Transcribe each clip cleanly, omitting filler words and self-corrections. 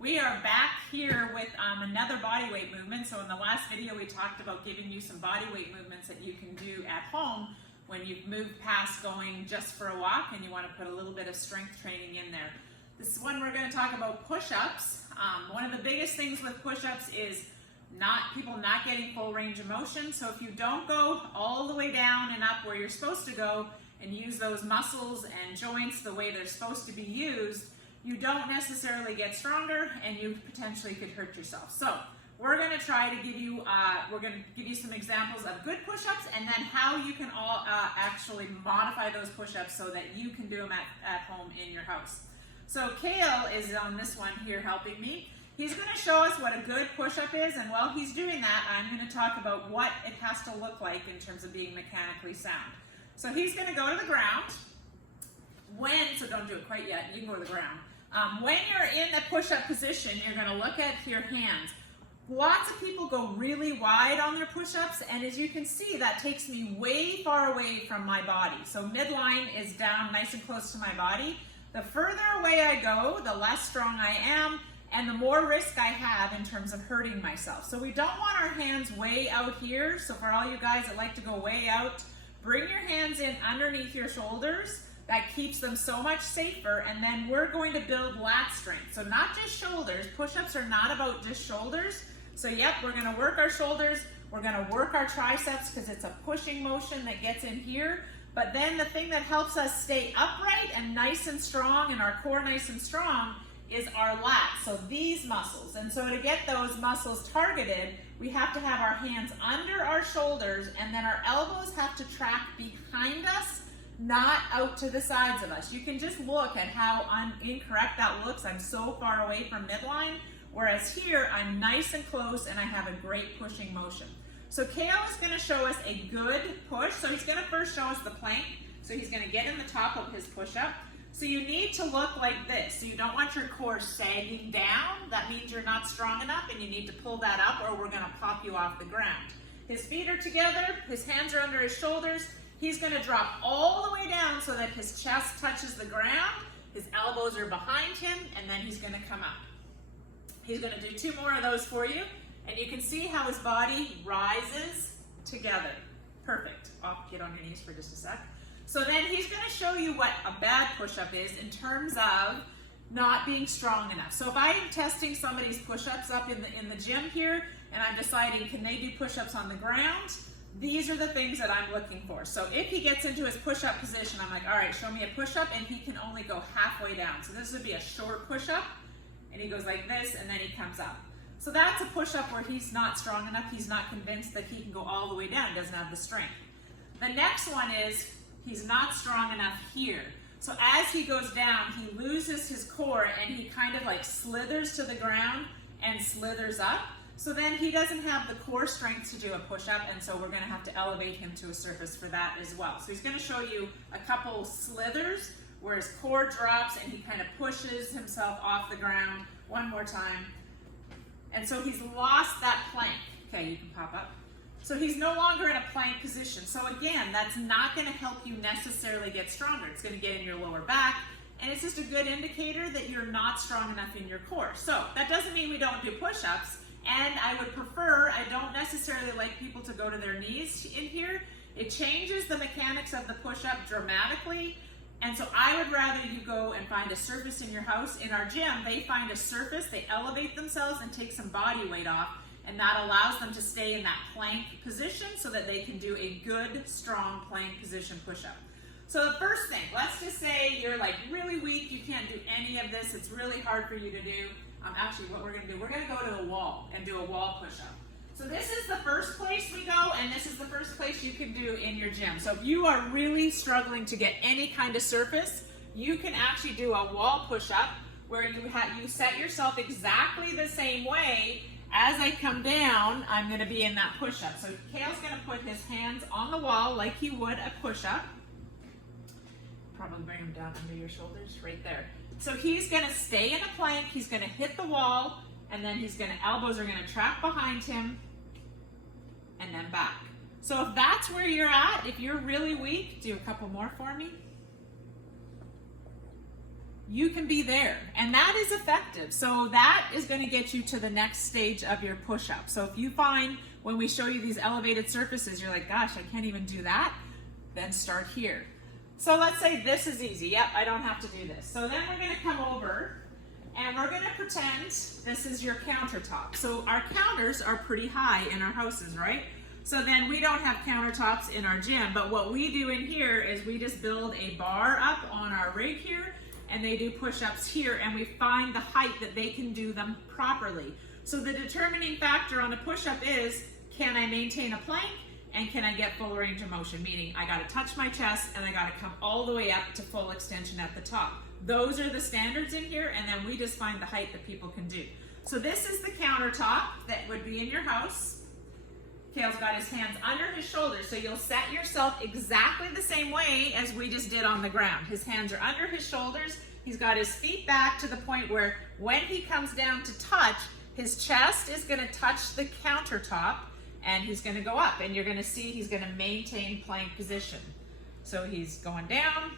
We are back here with another body weight movement. So in the last video, we talked about giving you some body weight movements that you can do at home when you've moved past going just for a walk and you want to put a little bit of strength training in there. This one we're going to talk about push-ups. One of the biggest things with push-ups is people not getting full range of motion. So if you don't go all the way down and up where you're supposed to go and use those muscles and joints the way they're supposed to be used, you don't necessarily get stronger and you potentially could hurt yourself. So we're going to try to give you, some examples of good push-ups and then how you can all actually modify those push-ups so that you can do them at home in your house. So Kale is on this one here helping me. He's going to show us what a good push-up is, and while he's doing that, I'm going to talk about what it has to look like in terms of being mechanically sound. So he's going to go to the ground. So don't do it quite yet, you can go to the ground. When you're in the push-up position, you're going to look at your hands. Lots of people go really wide on their push-ups, and as you can see, that takes me way far away from my body. So midline is down nice and close to my body. The further away I go, the less strong I am, and the more risk I have in terms of hurting myself. So we don't want our hands way out here. So for all you guys that like to go way out, bring your hands in underneath your shoulders. That keeps them so much safer, and then we're going to build lat strength. So not just shoulders, push-ups are not about just shoulders. So yep, we're gonna work our shoulders, we're gonna work our triceps because it's a pushing motion that gets in here. But then the thing that helps us stay upright and nice and strong and our core nice and strong is our lats, so these muscles. And so to get those muscles targeted, we have to have our hands under our shoulders, and then our elbows have to track behind us, not out to the sides of us. You can just look at how incorrect that looks. I'm so far away from midline, whereas here I'm nice and close and I have a great pushing motion. So Kale is going to show us a good push. So he's going to first show us the plank. So he's going to get in the top of his push-up. So you need to look like this. So you don't want your core sagging down. That means you're not strong enough and you need to pull that up or we're going to pop you off the ground. His feet are together, his hands are under his shoulders. He's going to drop all the way down so that his chest touches the ground, his elbows are behind him, and then he's going to come up. He's going to do 2 more of those for you, and you can see how his body rises together. Perfect. Get on your knees for just a sec. So then he's going to show you what a bad push-up is in terms of not being strong enough. So if I am testing somebody's push-ups up in the gym here, and I'm deciding can they do push-ups on the ground, these are the things that I'm looking for. So if he gets into his push-up position, I'm like, all right, show me a push-up, and he can only go halfway down. So this would be a short push-up, and he goes like this, and then he comes up. So that's a push-up where he's not strong enough, he's not convinced that he can go all the way down, he doesn't have the strength. The next one is, he's not strong enough here. So as he goes down, he loses his core, and he kind of like slithers to the ground and slithers up. So then he doesn't have the core strength to do a push-up, and so we're going to have to elevate him to a surface for that as well. So he's going to show you a couple slithers where his core drops and he kind of pushes himself off the ground. One more time. And so he's lost that plank. Okay, you can pop up. So he's no longer in a plank position. So again, that's not going to help you necessarily get stronger. It's going to get in your lower back, and it's just a good indicator that you're not strong enough in your core. So that doesn't mean we don't do push-ups. And I would prefer, I don't necessarily like people to go to their knees in here. It changes the mechanics of the push-up dramatically. And so I would rather you go and find a surface in your house. In our gym, they find a surface, they elevate themselves and take some body weight off. And that allows them to stay in that plank position so that they can do a good, strong plank position push-up. So the first thing, let's just say you're like really weak, you can't do any of this, it's really hard for you to do. Actually, what we're going to do, we're going to go to the wall and do a wall push-up. So this is the first place we go, and this is the first place you can do in your gym. So if you are really struggling to get any kind of surface, you can actually do a wall push-up where you set yourself exactly the same way. As I come down, I'm going to be in that push-up. So Kale's going to put his hands on the wall like he would a push-up. Probably bring him down under your shoulders, right there. So he's going to stay in a plank, he's going to hit the wall, and then elbows are going to track behind him, and then back. So if that's where you're at, if you're really weak, do a couple more for me. you can be there, and that is effective. So that is going to get you to the next stage of your push-up. So if you find when we show you these elevated surfaces, you're like, gosh, I can't even do that, then start here. So let's say this is easy. Yep, I don't have to do this. So then we're going to come over and we're going to pretend this is your countertop. So our counters are pretty high in our houses, right? So then we don't have countertops in our gym, but what we do in here is we just build a bar up on our rig here, and they do push-ups here, and we find the height that they can do them properly. So the determining factor on a push-up is, can I maintain a plank, and can I get full range of motion? Meaning I gotta touch my chest, and I gotta come all the way up to full extension at the top. Those are the standards in here, and then we just find the height that people can do. So this is the countertop that would be in your house. Kale's got his hands under his shoulders, so you'll set yourself exactly the same way as we just did on the ground. His hands are under his shoulders. He's got his feet back to the point where when he comes down to touch, his chest is going to touch the countertop, and he's going to go up, and you're going to see he's going to maintain plank position. So he's going down,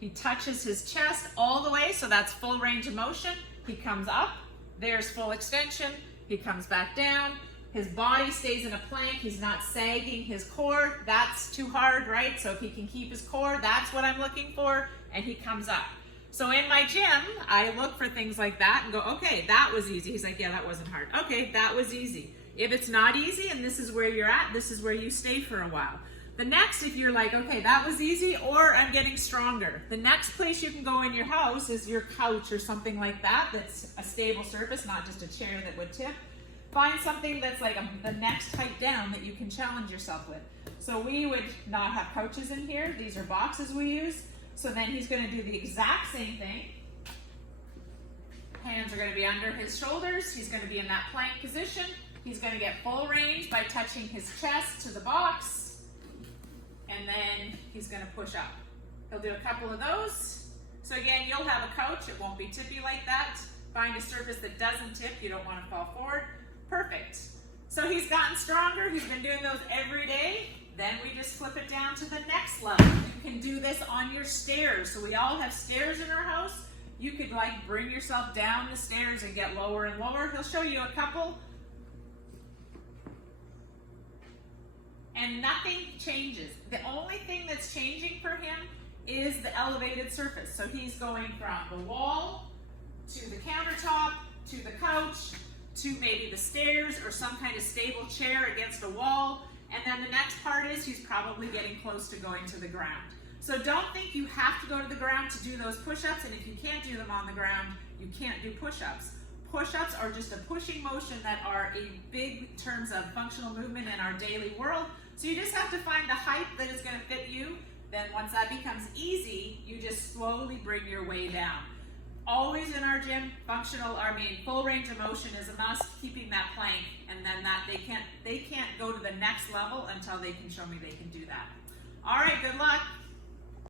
he touches his chest all the way, so that's full range of motion. He comes up, there's full extension, he comes back down. His body stays in a plank, he's not sagging his core, that's too hard, right? So if he can keep his core, that's what I'm looking for, and he comes up. So in my gym, I look for things like that and go, okay, that was easy. He's like, yeah, that wasn't hard. Okay, that was easy. If it's not easy and this is where you're at, this is where you stay for a while. The next, if you're like, okay, that was easy, or I'm getting stronger, the next place you can go in your house is your couch or something like that, that's a stable surface, not just a chair that would tip. Find something that's like the next height down that you can challenge yourself with. So we would not have couches in here. These are boxes we use. So then he's going to do the exact same thing. Hands are going to be under his shoulders. He's going to be in that plank position. He's going to get full range by touching his chest to the box. And then he's going to push up. He'll do a couple of those. So again, you'll have a couch. It won't be tippy like that. Find a surface that doesn't tip. You don't want to fall forward. Perfect. So he's gotten stronger. He's been doing those every day. Then we just flip it down to the next level. You can do this on your stairs. So we all have stairs in our house. You could like bring yourself down the stairs and get lower and lower. He'll show you a couple. And nothing changes. The only thing that's changing for him is the elevated surface. So he's going from the wall to the countertop to the couch to maybe the stairs or some kind of stable chair against a wall. And then the next part is he's probably getting close to going to the ground. So don't think you have to go to the ground to do those push-ups, and if you can't do them on the ground, you can't do push-ups. Push-ups are just a pushing motion that are in big terms of functional movement in our daily world. So you just have to find the height that is going to fit you. Then once that becomes easy, you just slowly bring your way down. Always in our gym, full range of motion is a must, keeping that plank, and then that they can't go to the next level until they can show me they can do that. All right, good luck.